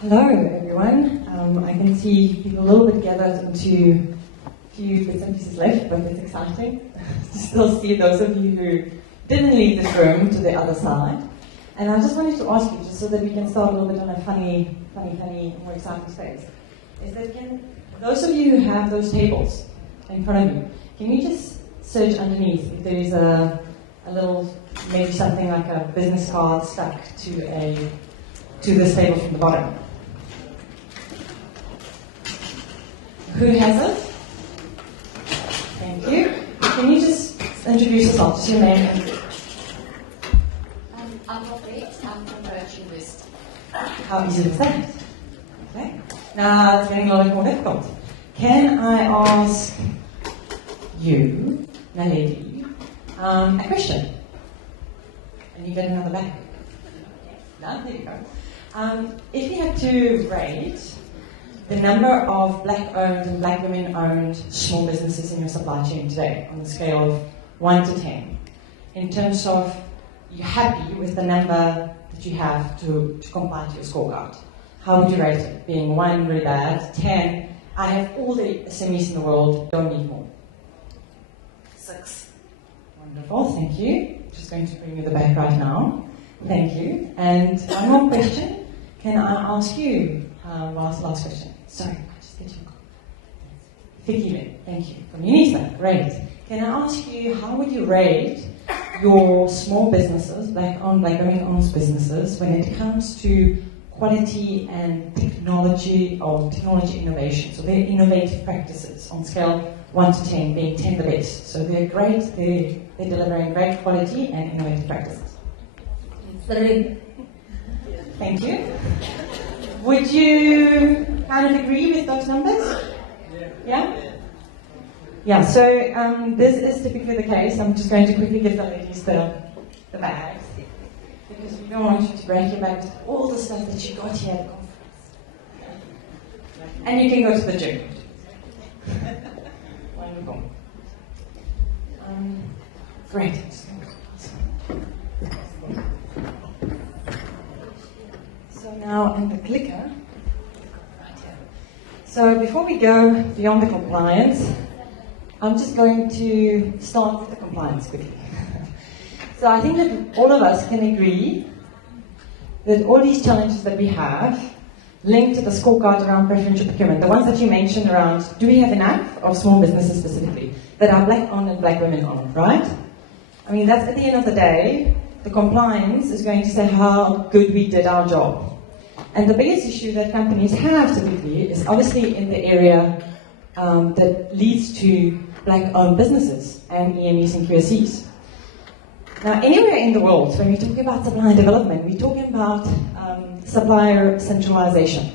Hello everyone. I can see people a little bit gathered into a few bits and pieces left, but it's exciting to still see those of you who didn't leave this room to the other side. And I just wanted to ask you, just so that we can start a little bit on a funny, more exciting space, is that those of you who have those tables in front of you, can you just search underneath if there is a little, maybe something like a business card stuck to this table from the bottom? Who has it? Thank you. Can you just introduce yourself, just your name and... I'm Rees, I'm from Rees. How easy is that? Okay. Now it's getting a little bit more difficult. Can I ask you, Naledi, a question? And you get another bag. No, there you go. If you had to rate the number of black-owned and black women-owned small businesses in your supply chain today on the scale of 1 to 10, in terms of you're happy with the number that you have to comply to your scorecard, how would you rate it? Being 1, really bad, 10, I have all the SMEs in the world, don't need more. 6. Wonderful, thank you. Just going to bring you the back right now. Thank you. And one more question. Can I ask you, last question. Sorry, I just get you. Vicky, thank you. From UNISA, great. Can I ask you, how would you rate your small businesses, black-owned, black-women-owned businesses, when it comes to quality and technology or technology innovation? So their innovative practices on scale 1 to 10, being 10 the best. So they're great, they're delivering great quality and innovative practices. 3. Thank you. Would you kind of agree with those numbers? Yeah? Yeah, so this is typically the case. I'm just going to quickly give the ladies the bags, because we don't want you to break your bags with all the stuff that you got here at the conference. And you can go to the gym. Wonderful. Great. So now in the clicker, right here. So before we go beyond the compliance, I'm just going to start with the compliance quickly. So I think that all of us can agree that all these challenges that we have linked to the scorecard around preferential procurement, the ones that you mentioned around, do we have enough of small businesses specifically that are black-owned and black women-owned, right? I mean, that's at the end of the day, the compliance is going to say how good we did our job. And the biggest issue that companies have typically is obviously in the area that leads to black-owned businesses and EMEs and QSCs. Now, anywhere in the world, when we're talking about supply and development, we're talking about supplier centralization.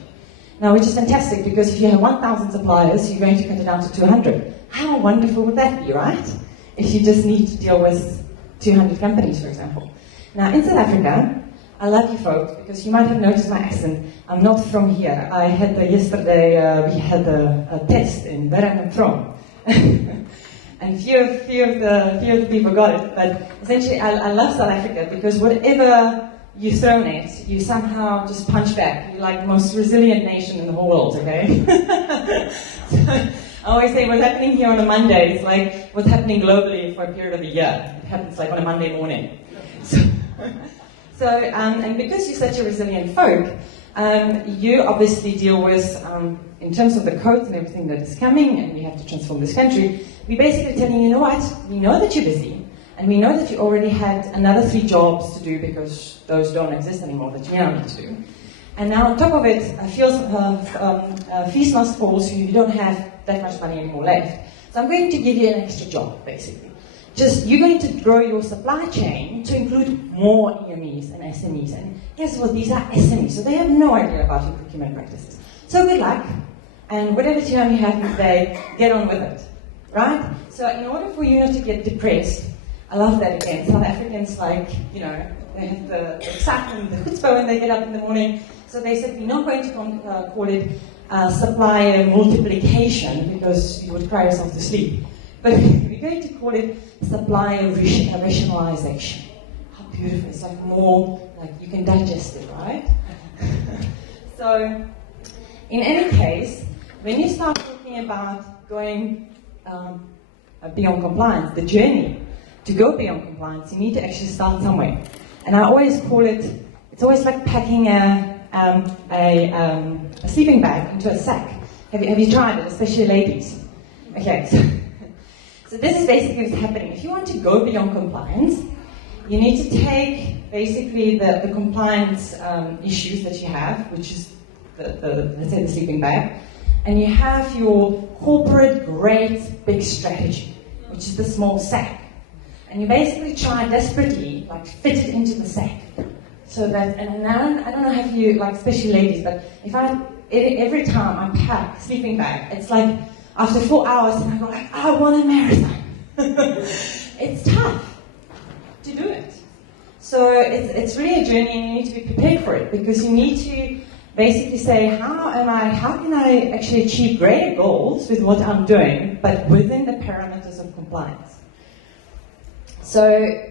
Now, which is fantastic, because if you have 1,000 suppliers, you're going to cut it down to 200. How wonderful would that be, right? If you just need to deal with 200 companies, for example. Now, in South Africa, I love you folks, because you might have noticed my accent. I'm not from here. I had yesterday, we had a test in where I'm from. And few of the people got it. But essentially, I love South Africa, because whatever you throw at, you somehow just punch back. You're like the most resilient nation in the whole world, okay? So, I always say what's happening here on a Monday is like what's happening globally for a period of a year. It happens like on a Monday morning. So, and because you're such a resilient folk, you obviously deal with, in terms of the codes and everything that is coming, and we have to transform this country, we're basically telling you know what, we know that you're busy, and we know that you already had another 3 jobs to do, because those don't exist anymore, that you now need to do. And now on top of it, feast must fall, so you don't have that much money anymore left. So I'm going to give you an extra job, basically. Just, you're going to grow your supply chain to include more EMEs and SMEs. And guess what? These are SMEs, so they have no idea about your procurement practices. So good luck, and whatever time you have today, get on with it, right? So in order for you not to get depressed, I love that again. South Africans, like, you know, they have the excitement, the chutzpah when they get up in the morning. So they said, we're not going to call it supplier multiplication, because you would cry yourself to sleep. But we're going to call it supplier rationalization. How beautiful. It's like more, like you can digest it, right? So So, in any case, when you start talking about going beyond compliance, the journey to go beyond compliance, you need to actually start somewhere. And I always call it, it's always like packing a sleeping bag into a sack. Have you tried it, especially ladies? Okay, so this is basically what's happening. If you want to go beyond compliance, you need to take basically the compliance issues that you have, which is let's say the sleeping bag, and you have your corporate great big strategy, which is the small sack. And you basically try desperately, like, fit it into the sack. So that, and now, I don't know if you, like, especially ladies, but every time I pack sleeping bag, it's like, after 4 hours, and I go like, I want a marathon. It's tough to do it. So it's really a journey, and you need to be prepared for it, because you need to basically say, how can I actually achieve greater goals with what I'm doing, but within the parameters of compliance. So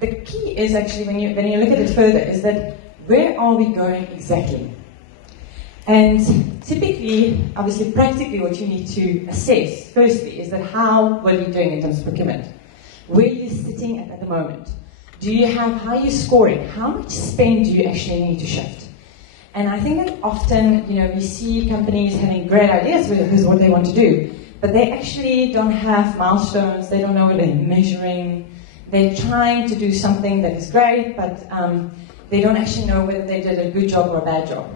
the key is actually, when you look at it further, is that where are we going exactly? And typically, obviously, practically, what you need to assess, firstly, is that how well you're doing in terms of procurement. Where are you sitting at the moment? How are you scoring? How much spend do you actually need to shift? And I think that often, we see companies having great ideas with what they want to do, but they actually don't have milestones, they don't know what they're measuring. They're trying to do something that is great, but they don't actually know whether they did a good job or a bad job.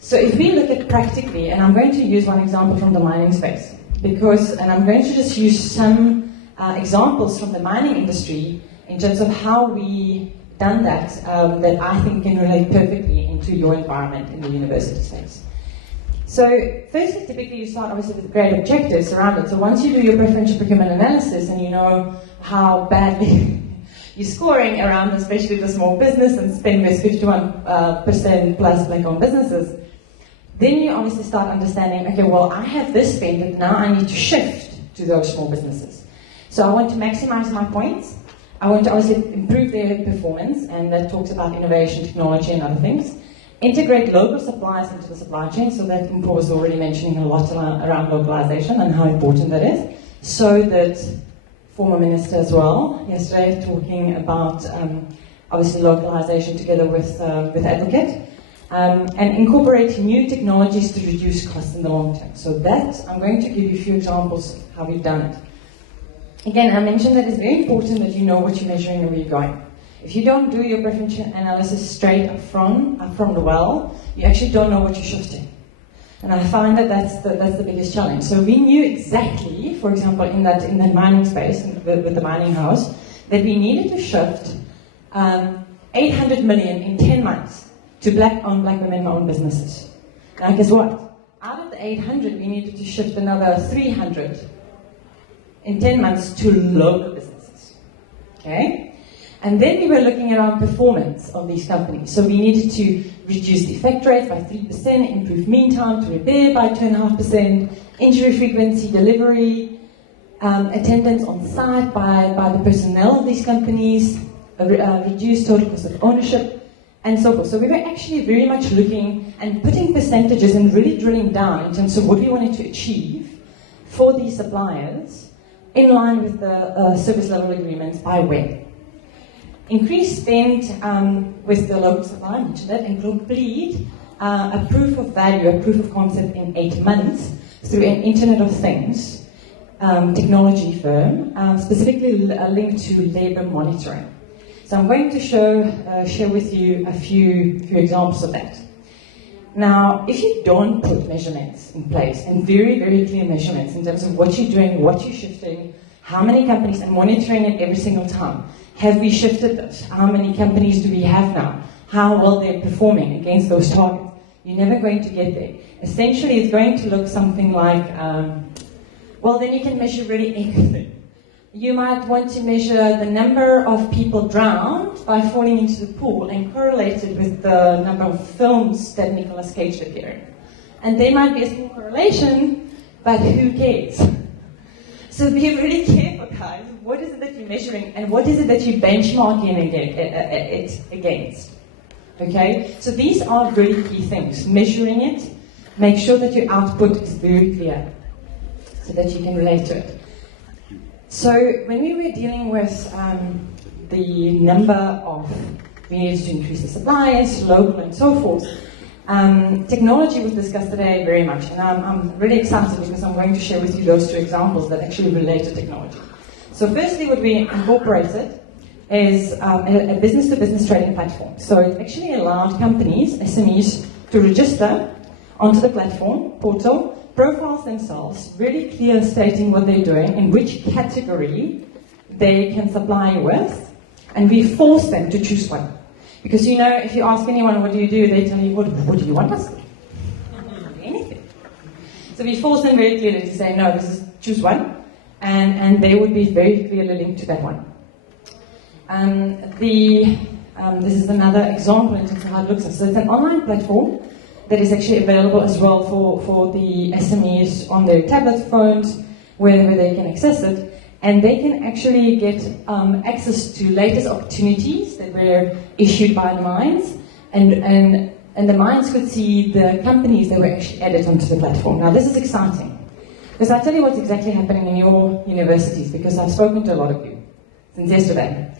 So if we look at practically, and I'm going to use one example from the mining space, and I'm going to just use some examples from the mining industry in terms of how we done that, that I think can relate perfectly into your environment in the university space. So firstly, typically you start obviously with great objectives around it. So once you do your preferential procurement analysis and you know how badly you're scoring around, especially the small business and spend with 51% plus black-owned businesses, then you obviously start understanding, okay, well, I have this spend, but now I need to shift to those small businesses. So I want to maximize my points. I want to obviously improve their performance, and that talks about innovation, technology, and other things. Integrate local suppliers into the supply chain, so that Mpho was already mentioning a lot around localization and how important that is. So that former minister as well, yesterday, talking about obviously localization together with Advocate, and incorporate new technologies to reduce costs in the long term. So that, I'm going to give you a few examples of how we've done it. Again, I mentioned that it's very important that you know what you're measuring and where you're going. If you don't do your preferential analysis straight up from the well, you actually don't know what you're shifting. And I find that that's the biggest challenge. So we knew exactly, for example, in that mining space, with the mining house, that we needed to shift 800 million in 10 months to black women-owned businesses. Now guess what? Out of the 800, we needed to shift another 300 in 10 months to local businesses. Okay? And then we were looking around performance of these companies. So we needed to reduce the effect rate by 3%, improve mean time to repair by 2.5%, injury frequency, delivery, attendance on site by the personnel of these companies, reduce total cost of ownership, and so forth. So we were actually very much looking and putting percentages and really drilling down in terms of what we wanted to achieve for these suppliers in line with the service level agreements by where. Increase spend with the local supplier, I mentioned that, and complete a proof of value, a proof of concept in 8 months through an Internet of Things technology firm, specifically linked to labor monitoring. So I'm going to share with you a few examples of that. Now, if you don't put measurements in place, and very, very clear measurements in terms of what you're doing, what you're shifting, how many companies, and monitoring it every single time. Have we shifted this? How many companies do we have now? How well they're performing against those targets? You're never going to get there. Essentially, it's going to look something like, well, then you can measure really anything. You might want to measure the number of people drowned by falling into the pool and correlate it with the number of films that Nicolas Cage appeared in. And there might be a small correlation, but who cares? So be really careful, guys. What is it that you're measuring, and what is it that you're benchmarking it against? Okay? So these are really key things. Measuring it, make sure that your output is very clear so that you can relate to it. So when we were dealing with the number of, we needed to increase the supplies, local and so forth, technology was discussed today very much, and I'm really excited because I'm going to share with you those two examples that actually relate to technology. So firstly, what we incorporated is a business-to-business trading platform. So it actually allowed companies, SMEs, to register onto the platform, portal, profiles themselves, really clear stating what they're doing, in which category they can supply with, and we force them to choose one. Because you know, if you ask anyone what do you do, they tell you, what do you want us to do? Anything. So we force them very clearly to say, no, this is choose one, and they would be very clearly linked to that one. This is another example in terms of how it looks like. So it's an online platform that is actually available as well for the SMEs on their tablet phones, wherever they can access it. And they can actually get access to latest opportunities that were issued by the mines, and the mines could see the companies that were actually added onto the platform. Now this is exciting, because I'll tell you what's exactly happening in your universities, because I've spoken to a lot of you since yesterday.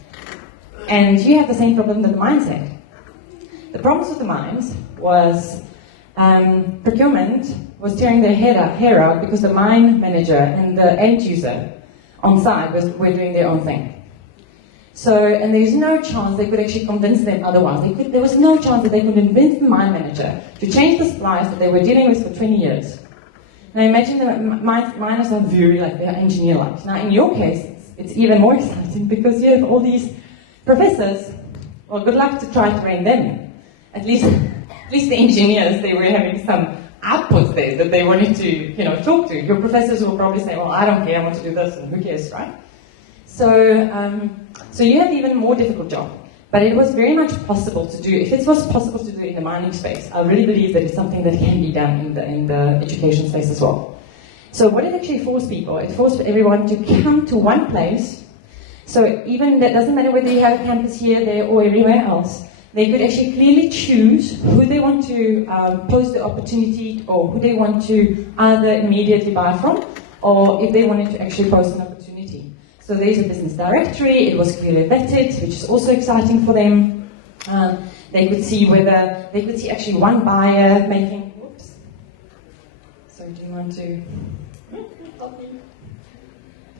And you have the same problem that the mines had. The problems with the mines was procurement was tearing their hair out because the mine manager and the end user on site were doing their own thing. So, and there's no chance they could actually convince them otherwise. There was no chance that they could convince the mine manager to change the supplies that they were dealing with for 20 years. Now imagine the miners are very like, they're engineer-like. Now in your case, it's even more exciting because you have all these professors. Well, good luck to try to train them. At least the engineers, they were having some outputs there that they wanted to, talk to. Your professors will probably say, well, I don't care, I want to do this, and who cares, right? So, so you have even more difficult job. But it was very much possible to do. If it was possible to do in the mining space, I really believe that it's something that can be done in the education space as well. So what it actually forced people, it forced everyone to come to one place. So even that doesn't matter whether you have a campus here, there, or everywhere else. They could actually clearly choose who they want to post the opportunity, or who they want to either immediately buy from, or if they wanted to actually post an opportunity. So there's a business directory, it was clearly vetted, which is also exciting for them. They could see actually one buyer making, whoops. So do you want to help me?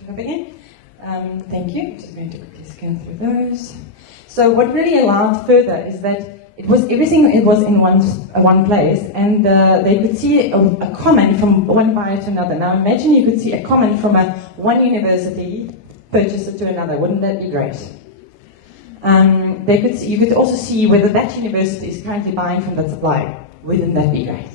Up again? Thank you, I'm just going to quickly scan through those. So what really allowed further is that everything was in one place, and they could see a comment from one buyer to another. Now imagine you could see a comment from one university purchaser to another. Wouldn't that be great? You could also see whether that university is currently buying from that supplier. Wouldn't that be great?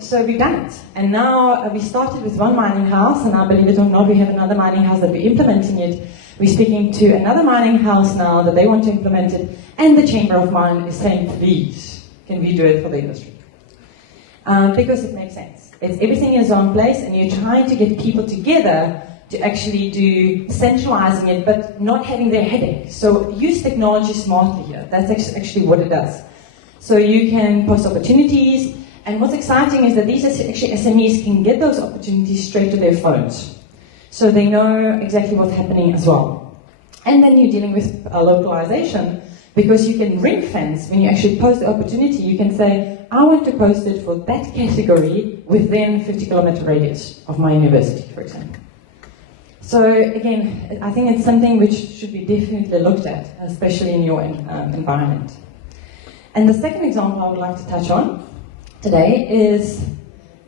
So we've done it, and now we started with one mining house, and now, believe it or not, we have another mining house that we're implementing it. We're speaking to another mining house now that they want to implement it, and the Chamber of Mine is saying, please, can we do it for the industry? Because it makes sense. Everything is on place, and you're trying to get people together to actually do centralizing it, but not having their headache. So use technology smartly here. That's actually what it does. So you can post opportunities, and what's exciting is that these actually SMEs can get those opportunities straight to their phones. So they know exactly what's happening as well. And then you're dealing with localization, because you can ring fence. When you actually post the opportunity, you can say, I want to post it for that category within 50-kilometer radius of my university, for example. So again, I think it's something which should be definitely looked at, especially in your environment. And the second example I would like to touch on today is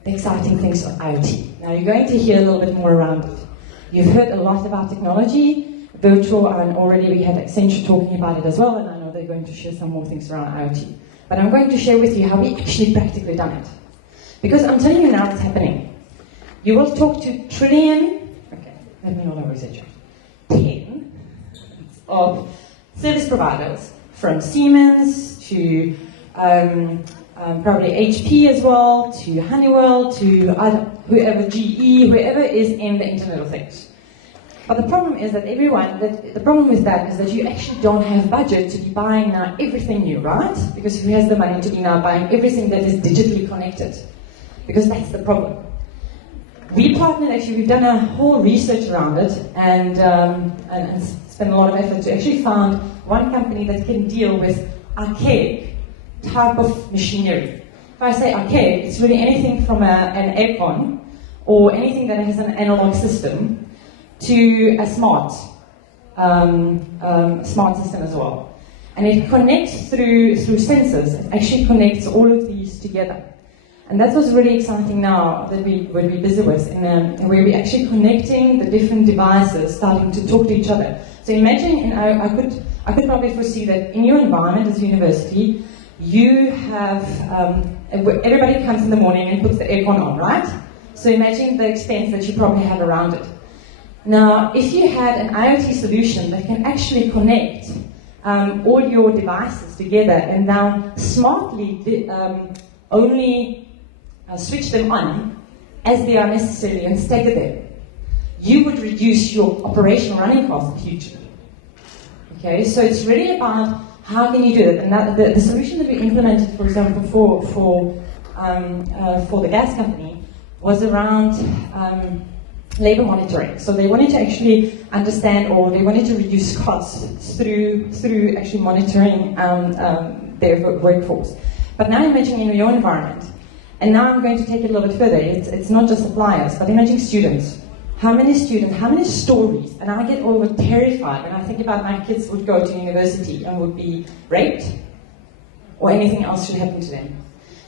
the exciting things of IoT. Now you're going to hear a little bit more around it. You've heard a lot about technology, virtual, and already we had Accenture talking about it as well, and I know they're going to share some more things around IoT. But I'm going to share with you how we actually practically done it. Because I'm telling you now it's happening. You will talk to let me not overexaggerate, 10 of service providers, from Siemens to probably HP as well, to Honeywell, to whoever, GE, whoever is in the Internet of Things. But the problem is that the problem with that is that you actually don't have budget to be buying now everything new, right? Because who has the money to be now buying everything that is digitally connected? Because that's the problem. We partnered, actually, we've done a whole research around it and spent a lot of effort to actually find one company that can deal with archaic type of machinery. If I say archaic, it's really anything from an aircon or anything that has an analog system to a smart system as well. And it connects through sensors. It actually connects all of these together. And that's what's really exciting now that we're busy with, where we're actually connecting the different devices, starting to talk to each other. So imagine, I could probably foresee that in your environment as a university, you have, everybody comes in the morning and puts the aircon on, right? So imagine the expense that you probably have around it. Now, if you had an IoT solution that can actually connect all your devices together and now smartly only switch them on as they are necessary and stagger them, you would reduce your operational running costs hugely. Okay, so it's really about how can you do it. And the solution that we implemented, for example, for the gas company was around labor monitoring. So they wanted to actually understand, or they wanted to reduce costs through actually monitoring their workforce. But now imagine in your environment, and now I'm going to take it a little bit further. It's not just suppliers, but imagine students. How many students, how many stories, and I get over terrified when I think about my kids would go to university and would be raped, or anything else should happen to them.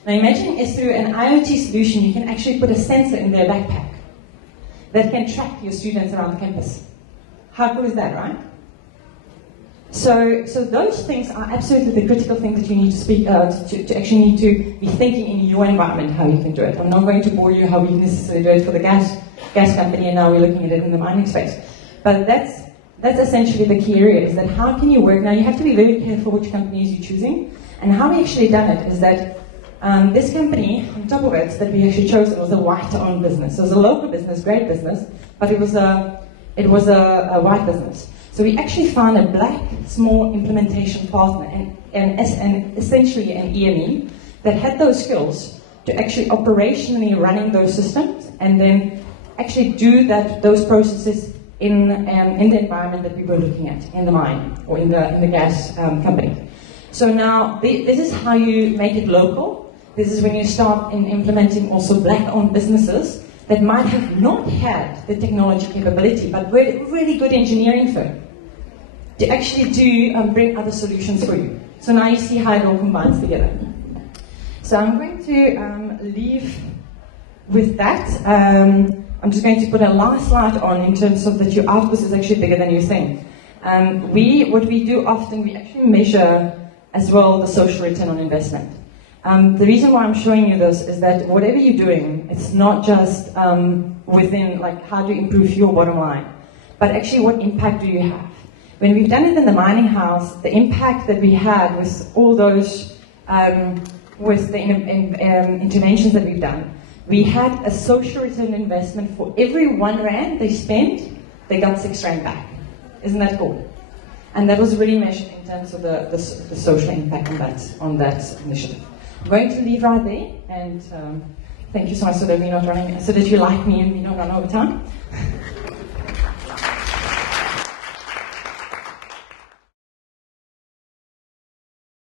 Now imagine if through an IoT solution you can actually put a sensor in their backpack that can track your students around the campus. How cool is that, right? So those things are absolutely the critical things that you need to speak to actually need to be thinking in your environment how you can do it. I'm not going to bore you how we necessarily do it for the gas company, and now we're looking at it in the mining space. But that's essentially the key area, is that how can you work? Now you have to be very careful which companies you're choosing, and how we actually done it is that this company, on top of it, that we actually chose, it was a white-owned business. So it was a local business, great business, but it was a white business. So we actually found a black small implementation partner and essentially an EME that had those skills to actually operationally running those systems and then actually do those processes in the environment that we were looking at, in the mine or in the gas company. So now this is how you make it local. This is when you start in implementing also black-owned businesses that might have not had the technology capability, but were a really good engineering firm to actually bring other solutions for you. So now you see how it all combines together. So I'm going to leave with that. I'm just going to put a last slide on in terms of that your output is actually bigger than you think. What we do often, we actually measure as well the social return on investment. The reason why I'm showing you this is that whatever you're doing, it's not just within like how do you improve your bottom line, but actually what impact do you have? When we've done it in the mining house, the impact that we had with all those, with the interventions that we've done, we had a social return investment for every 1 rand they spent, they got 6 rand back. Isn't that cool? And that was really measured in terms of the social impact on that initiative. I'm going to leave right there, and thank you so much so that we're not running, so that you like me and we don't run over time.